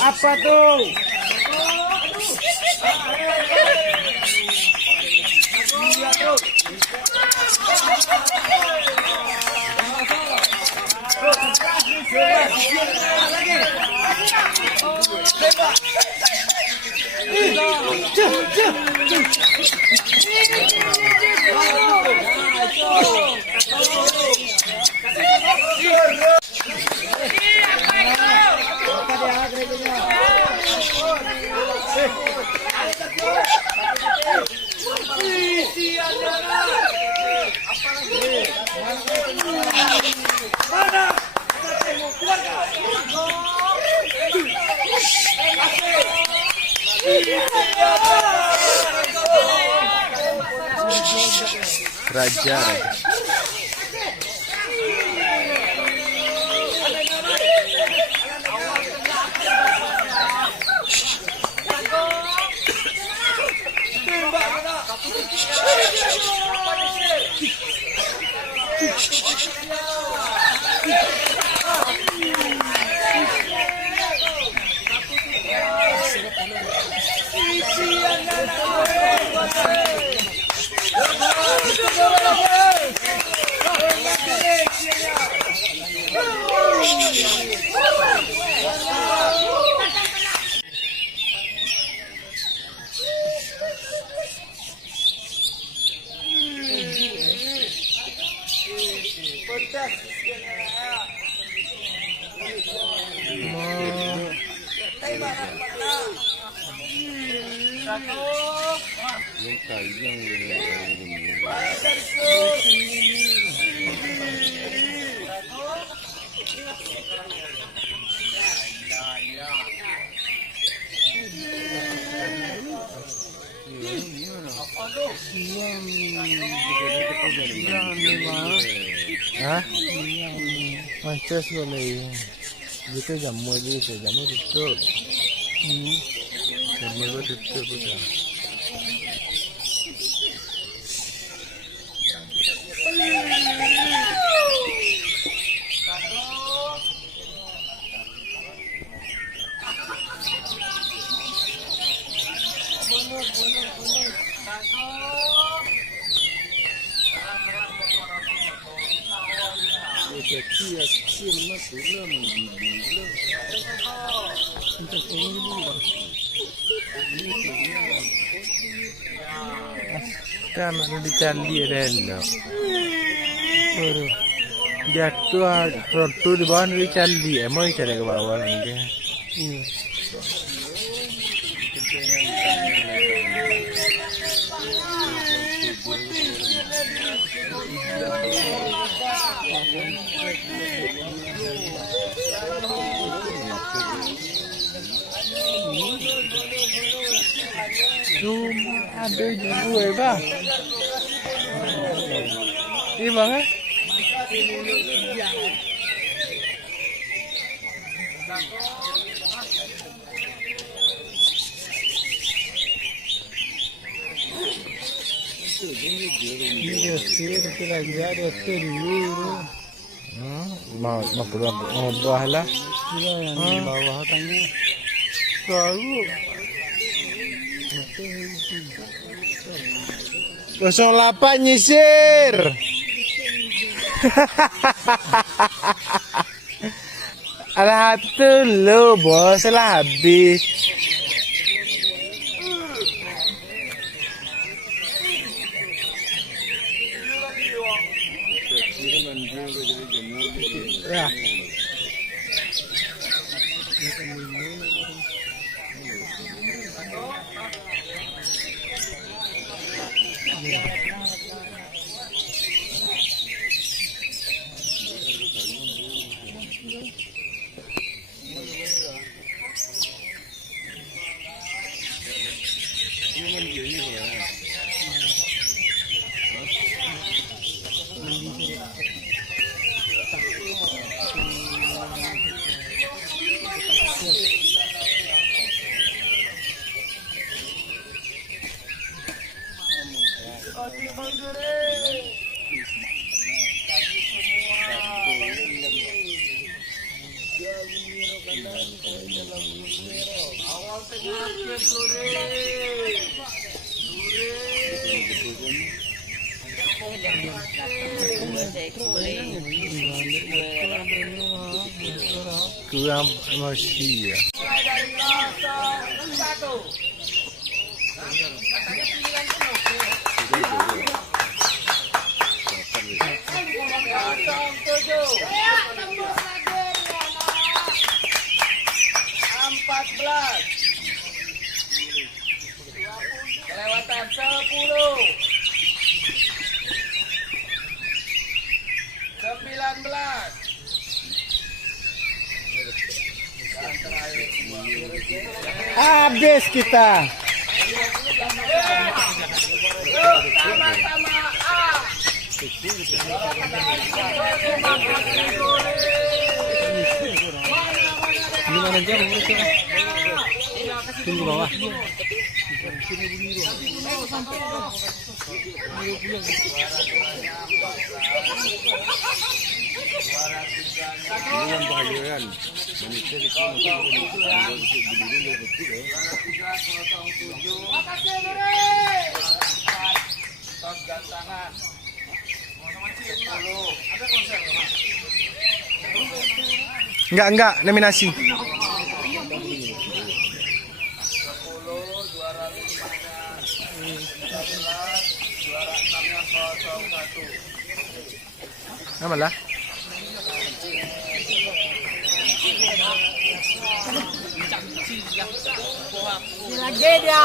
Apa tuh? Raja. Hah? Manchas boleh. Kita jamu itu tutup. Jamu itu tutup sudah. Kan ada di candi ada elok. Jatuh rotu di bawah di candi, mau cari ke bawah nanti. Ada gue bang, iya bang ya. Mau pulang bawah lah, bawah tanya. Tahu. 08 nyisir. Ada satu lo bos lah habis. Ya. Kurang masih ya. Kelewatan 10, 19. Habis kita. Sama-sama A. Gimana jam mereka? Tunggu bawah. Ini yang bahagian manusia di sini enggak nominasi. Nama lah. Lagi dia.